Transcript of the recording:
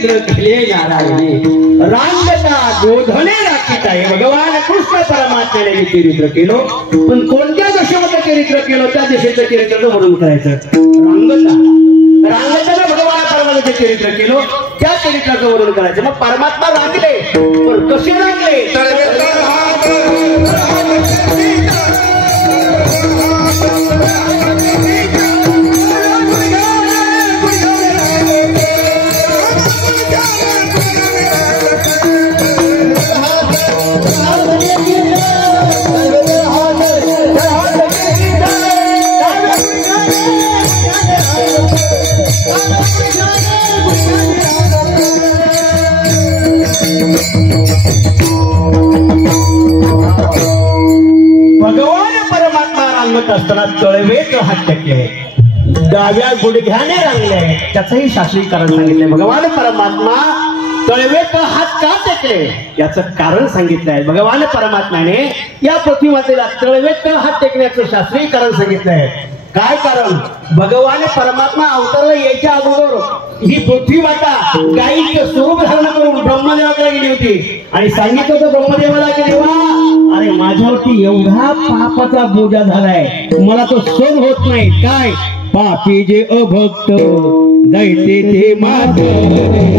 चरित्र केले नारायणे रांगता गोधने राखीत आहे भगवान कृष्ण परमात्म्याने चरित्र केलं पण कोणत्या दशेचं चरित्र केलं त्या दशेचं चरित्र वर्णन करायचं रांगताला भगवान परमात्म्याचे चरित्र केलं त्या चरित्राचं वर्णन करायचं मग परमात्मा रांगले पण कसे रांगले भगवान परमात्मा रांगत असताना तळवेत हात टेकले डाव्या गुडघ्याने रांगले त्याचंही शास्त्रीय कारण सांगितले भगवान परमात्मा तळवेत हात का टेकले याचं कारण सांगितलं आहे भगवान परमात्म्याने या पृथ्वीमातेला तळवेत हात टेकण्याचं शास्त्रीय कारण सांगितलंय काय कारण भगवान परमात्मा अवताराला यायच्या अगोदर ही पृथ्वी माता गायीचं स्वरूप धारण करून ब्रह्मदेवाकडे गेली होती आणि सांगितलं होतं ब्रह्मदेवाला की देवा अरे माझ्यावरती एवढा पापाचा बोजा झालाय मला तो सहन होत नाही काय पापी जे अभक्त दैते ते माते ते